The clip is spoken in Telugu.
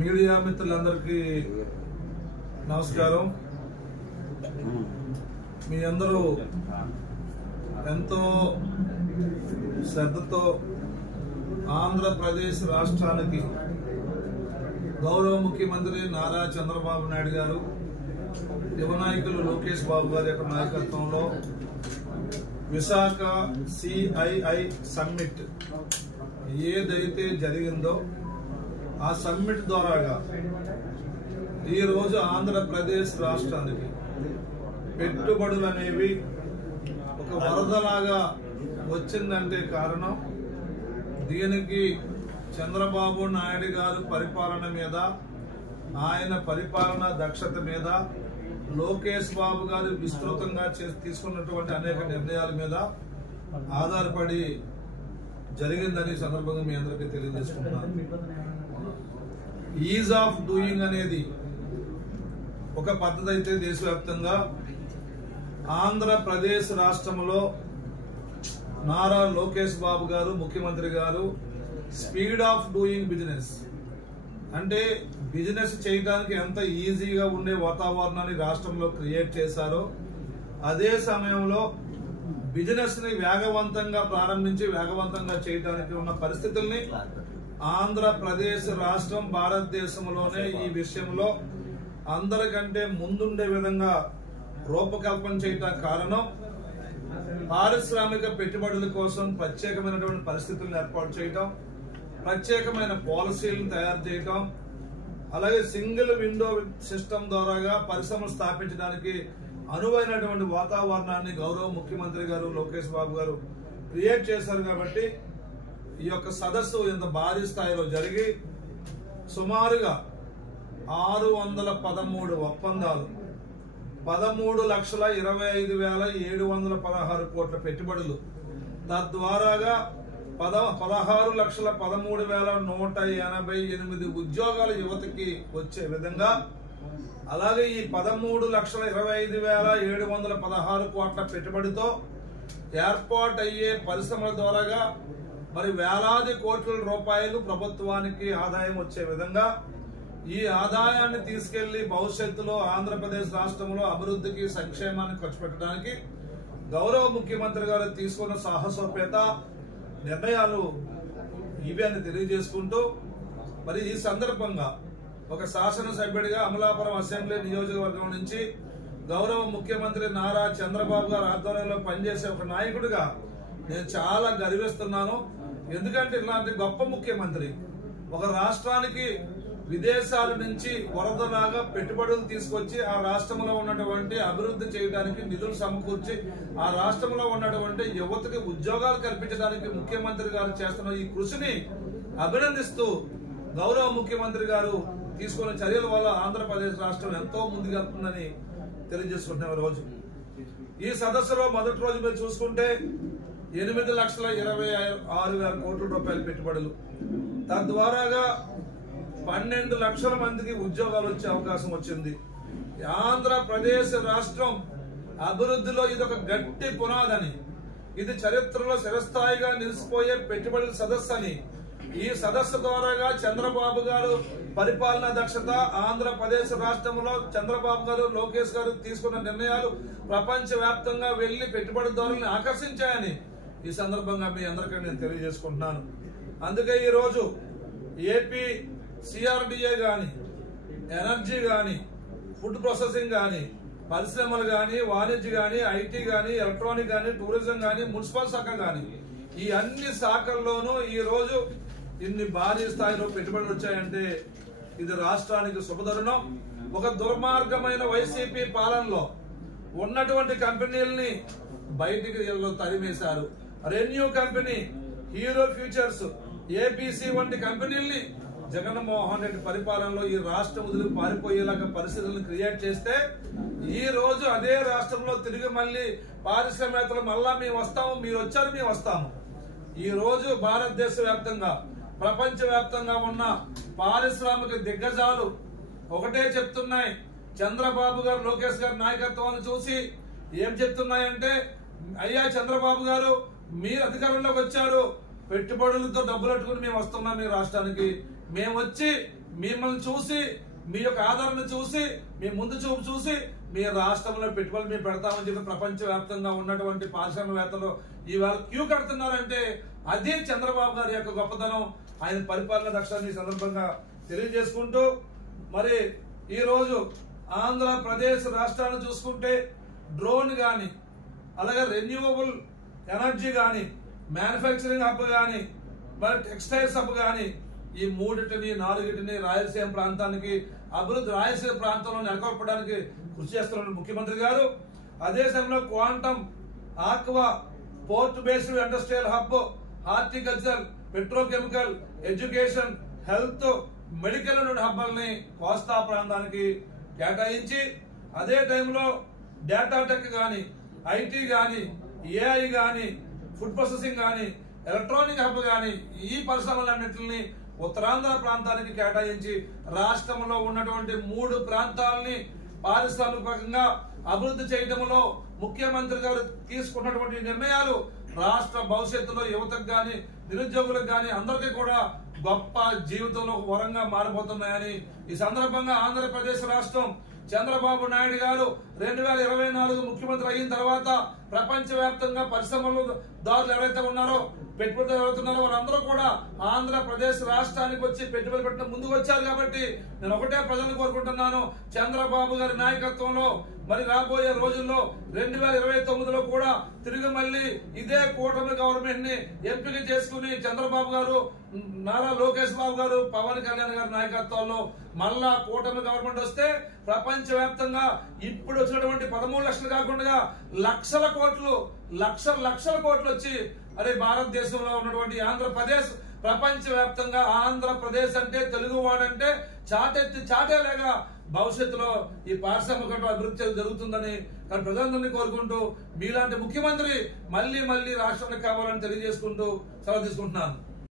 మీడియా మిత్రులందరికీ నమస్కారం. మీ అందరూ ఎంతో శ్రద్ధతో ఆంధ్రప్రదేశ్ రాష్ట్రానికి గౌరవ ముఖ్యమంత్రి నారా చంద్రబాబు నాయుడు గారు, యువ నాయకులు లోకేష్ బాబు గారి యొక్క నాయకత్వంలో విశాఖ సిఐఐ సమ్మిట్ ఏదైతే జరిగిందో ఆ సమ్మిట్ ద్వారాగా ఈ రోజు ఆంధ్రప్రదేశ్ రాష్ట్రానికి పెట్టుబడులు అనేవి ఒక వరదలాగా వచ్చిందంటే కారణం దీనికి చంద్రబాబు నాయుడు గారు పరిపాలన మీద, ఆయన పరిపాలన దక్షత మీద, లోకేష్ బాబు గారు విస్తృతంగా తీసుకున్నటువంటి అనేక నిర్ణయాల మీద ఆధారపడి జరిగిందని సందర్భంగా మీ అందరికీ తెలియజేసుకుంటున్నాను. ఈజ్ ఆఫ్ డూయింగ్ అనేది ఒక పద్ధతి అయితే దేశవ్యాప్తంగా ఆంధ్రప్రదేశ్ రాష్ట్రంలో నారా లోకేష్ బాబు గారు ముఖ్యమంత్రి గారు స్పీడ్ ఆఫ్ డూయింగ్ బిజినెస్ అంటే బిజినెస్ చేయడానికి ఎంత ఈజీగా ఉండే వాతావరణాన్ని రాష్ట్రంలో క్రియేట్ చేశారో అదే సమయంలో బిజినెస్ ని వేగవంతంగా ప్రారంభించి వేగవంతంగా చేయడానికి ఉన్న పరిస్థితుల్ని ఆంధ్రప్రదేశ్ రాష్ట్రం భారతదేశంలోనే ఈ విషయంలో అందరికంటే ముందుండే విధంగా రూపకల్పన చేయడానికి కారణం పారిశ్రామిక పెట్టుబడుల కోసం ప్రత్యేకమైనటువంటి పరిస్థితులను ఏర్పాటు చేయడం, ప్రత్యేకమైన పాలసీలను తయారు చేయడం, అలాగే సింగిల్ విండో సిస్టమ్ ద్వారాగా పరిశ్రమలు స్థాపించడానికి అనువైనటువంటి వాతావరణాన్ని గౌరవ ముఖ్యమంత్రి గారు లోకేష్ బాబు గారు క్రియేట్ చేశారు. కాబట్టి ఈ యొక్క సదస్సు ఇంత భారీ స్థాయిలో జరిగి సుమారుగా 613 ఒప్పందాలు, 13,25,716 కోట్ల పెట్టుబడులు, తద్వారాగా 16,13,188 ఉద్యోగాలు యువతకి వచ్చే విధంగా, అలాగే ఈ 13,25,716 కోట్ల పెట్టుబడితో ఏర్పాటయ్యే పరిశ్రమల ద్వారాగా మరి వేలాది కోట్ల రూపాయలు ప్రభుత్వానికి ఆదాయం వచ్చే విధంగా ఈ ఆదాయాన్ని తీసుకెళ్లి భవిష్యత్తులో ఆంధ్రప్రదేశ్ రాష్ట్రంలో అభివృద్ధికి, సంక్షేమానికి ఖర్చు పెట్టడానికి గౌరవ ముఖ్యమంత్రి గారు తీసుకున్న సాహసోపేత నిర్ణయాలు ఇవి అని తెలియజేసుకుంటూ, మరి ఈ సందర్భంగా ఒక శాసనసభ్యుడిగా అమలాపురం అసెంబ్లీ నియోజకవర్గం నుంచి గౌరవ ముఖ్యమంత్రి నారా చంద్రబాబు గారు ఆధ్వర్యంలో పనిచేసే ఒక నాయకుడిగా నేను చాలా గర్విస్తున్నాను. ఎందుకంటే ఇలాంటి గొప్ప ముఖ్యమంత్రి ఒక రాష్ట్రానికి విదేశాల నుంచి వరదలాగా పెట్టుబడులు తీసుకొచ్చి ఆ రాష్ట్రంలో ఉన్నటువంటి అభివృద్ధి చేయడానికి నిధులు సమకూర్చి ఆ రాష్ట్రంలో ఉన్నటువంటి యువతకి ఉద్యోగాలు కల్పించడానికి ముఖ్యమంత్రి గారు చేస్తున్న ఈ కృషిని అభినందిస్తూ గౌరవ ముఖ్యమంత్రి గారు తీసుకున్న చర్యల వల్ల ఆంధ్రప్రదేశ్ రాష్ట్రం ఎంతో ముందుకెళ్తుందని తెలియజేసుకుంటున్నాం. రోజు ఈ సదస్సులో మొదటి రోజు మీరు చూసుకుంటే 8,26,000 కోట్ల రూపాయల పెట్టుబడులు, తద్వారాగా 12 లక్షల మందికి ఉద్యోగాలు వచ్చే అవకాశం వచ్చింది. ఆంధ్రప్రదేశ్ రాష్ట్రం అభివృద్ధిలో ఇది ఒక గట్టి పునాదని, ఇది చరిత్రలో చిరస్థాయిగా నిలిచిపోయే పెట్టుబడుల సదస్సు అని, ఈ సదస్సు ద్వారాగా చంద్రబాబు గారు పరిపాలనా దక్షత, ఆంధ్రప్రదేశ్ రాష్ట్రంలో చంద్రబాబు గారు లోకేష్ గారు తీసుకున్న నిర్ణయాలు ప్రపంచ వ్యాప్తంగా వెళ్లి పెట్టుబడిదారులను ఆకర్షించాయని ఈ సందర్భంగా మీ అందరికీ నేను తెలియజేసుకుంటున్నాను. అందుకే ఈ రోజు ఏపీ సిఆర్డిఏ గాని, ఎనర్జీ గాని, ఫుడ్ ప్రాసెసింగ్ గాని, పరిశ్రమలు గాని, వాణిజ్య గాని, ఐటీ గాని, ఎలక్ట్రానిక్ గాని, టూరిజం గాని, మున్సిపల్ శాఖ గాని, ఈ అన్ని శాఖల్లోనూ ఈ రోజు ఇన్ని భారీ స్థాయిలో పెట్టుబడులు వచ్చాయంటే ఇది రాష్ట్రానికి శుభతరుణం. ఒక దుర్మార్గమైన వైసీపీ పాలనలో ఉన్నటువంటి కంపెనీలని బయటికి తరిమేశారు. ReNew company, Hero Futures, ABC వంటి కంపెనీల్ని జగన్మోహన్ రెడ్డి పరిపాలనలో ఈ రాష్ట్రం వదిలి పారిపోయేలాగా పరిస్థితులను క్రియేట్ చేస్తే ఈ రోజు అదే రాష్ట్రంలో తిరిగి మళ్ళీ పారిశ్రామికవేత్తలు మళ్ళా మేము వస్తాము, మీరు వచ్చారు మేము వస్తాము. ఈ రోజు భారతదేశ వ్యాప్తంగా, ప్రపంచ వ్యాప్తంగా ఉన్న పారిశ్రామిక దిగ్గజాలు ఒకటే చెప్తున్నాయి. చంద్రబాబు గారు లోకేష్ గారి నాయకత్వాన్ని చూసి ఏం చెప్తున్నాయంటే, అయ్యా చంద్రబాబు గారు మీరు అధికారంలోకి వచ్చారు, పెట్టుబడులతో డబ్బులు పెట్టుకుని మేము వస్తున్నాం మీ రాష్ట్రానికి, మేము వచ్చి మిమ్మల్ని చూసి, మీ యొక్క ఆదరణ చూసి, మీ ముందు చూపు చూసి మీ రాష్ట్రంలో పెట్టుబడులు మేము పెడతామని చెప్పి ప్రపంచవ్యాప్తంగా ఉన్నటువంటి పారిశ్రామికవేత్తలు ఇవాళ క్యూ కడుతున్నారంటే అదే చంద్రబాబు గారి యొక్క గొప్పతనం, ఆయన పరిపాలన దక్షతని ఈ సందర్భంగా తెలియజేసుకుంటూ, మరి ఈ రోజు ఆంధ్రప్రదేశ్ రాష్ట్రాన్ని చూసుకుంటే డ్రోన్ గాని, అలాగే రెన్యూవబుల్ ఎనర్జీ గాని, మ్యానుఫ్యాక్చరింగ్ హబ్ గాని, మరి టెక్స్టైల్స్ హబ్ గాని, ఈ మూడింటిని నాలుగింటిని రాయలసీమ ప్రాంతానికి అభివృద్ధి, రాయలసీమ ప్రాంతంలో నెలకొల్పడానికి కృషి చేస్తున్న ముఖ్యమంత్రి గారు. అదే సమయంలో quantum, aqua, port based industrial hub, horticulture, petrochemical, education, health, medical హబ్బల్ని కోస్తా ప్రాంతానికి కేటాయించి, అదే టైంలో డేటా టెక్ గాని, ఐటీ గాని, ఏఐ గాని, ఫుడ్ ప్రాసెసింగ్ గాని, ఎలక్ట్రానిక్ హబ్ గాని, ఈ పరిశ్రమలన్నింటినీ ఉత్తరాంధ్ర ప్రాంతానికి కేటాయించి రాష్ట్రంలో ఉన్నటువంటి 3 ప్రాంతాలని పారిశ్రామికంగా అభివృద్ధి చేయడంలో ముఖ్యమంత్రి గారు తీసుకున్నటువంటి నిర్ణయాలు రాష్ట్ర భవిష్యత్తులో యువతకు గాని, నిరుద్యోగులకు గాని అందరికీ కూడా గొప్ప జీవితంలో వరంగా మారిపోతున్నాయని ఈ సందర్భంగా ఆంధ్రప్రదేశ్ రాష్ట్రం చంద్రబాబు నాయుడు గారు 2024 ముఖ్యమంత్రి అయిన తర్వాత ప్రపంచవ్యాప్తంగా పరిశ్రమదారులు ఎవరైతే ఉన్నారో, పెట్టుబడులు ఎవరైతున్నారో వారందరూ కూడా ఆంధ్రప్రదేశ్ రాష్ట్రానికి వచ్చి పెట్టుబడి పెట్టడం ముందుకు వచ్చారు. కాబట్టి నేను ఒకటే ప్రజలను కోరుకుంటున్నాను, చంద్రబాబు గారి నాయకత్వంలో మరి రాబోయే రోజుల్లో 2029లో కూడా తిరిగి మళ్ళీ ఇదే కూటమి గవర్నమెంట్ ని ఎంపిక చేసుకుని చంద్రబాబు గారు, నారా లోకేష్ బాబు గారు, పవన్ కళ్యాణ్ గారి నాయకత్వంలో మళ్ళా కూటమి గవర్నమెంట్ వస్తే ప్రపంచవ్యాప్తంగా ఇప్పుడు వచ్చినటువంటి 13 లక్షలు కాకుండా లక్షల కోట్లు వచ్చి అరే భారతదేశంలో ఉన్నటువంటి ఆంధ్రప్రదేశ్ ప్రపంచవ్యాప్తంగా ఆంధ్రప్రదేశ్ అంటే తెలుగువాడంటే చాటేలేగా భవిష్యత్తులో ఈ పారిశ్రామిక అభివృద్ధి జరుగుతుందని ప్రజలందరినీ కోరుకుంటూ మీలాంటి ముఖ్యమంత్రి మళ్ళీ రాష్ట్రానికి కావాలని తెలియజేసుకుంటూ సెలవు తీసుకుంటున్నాను.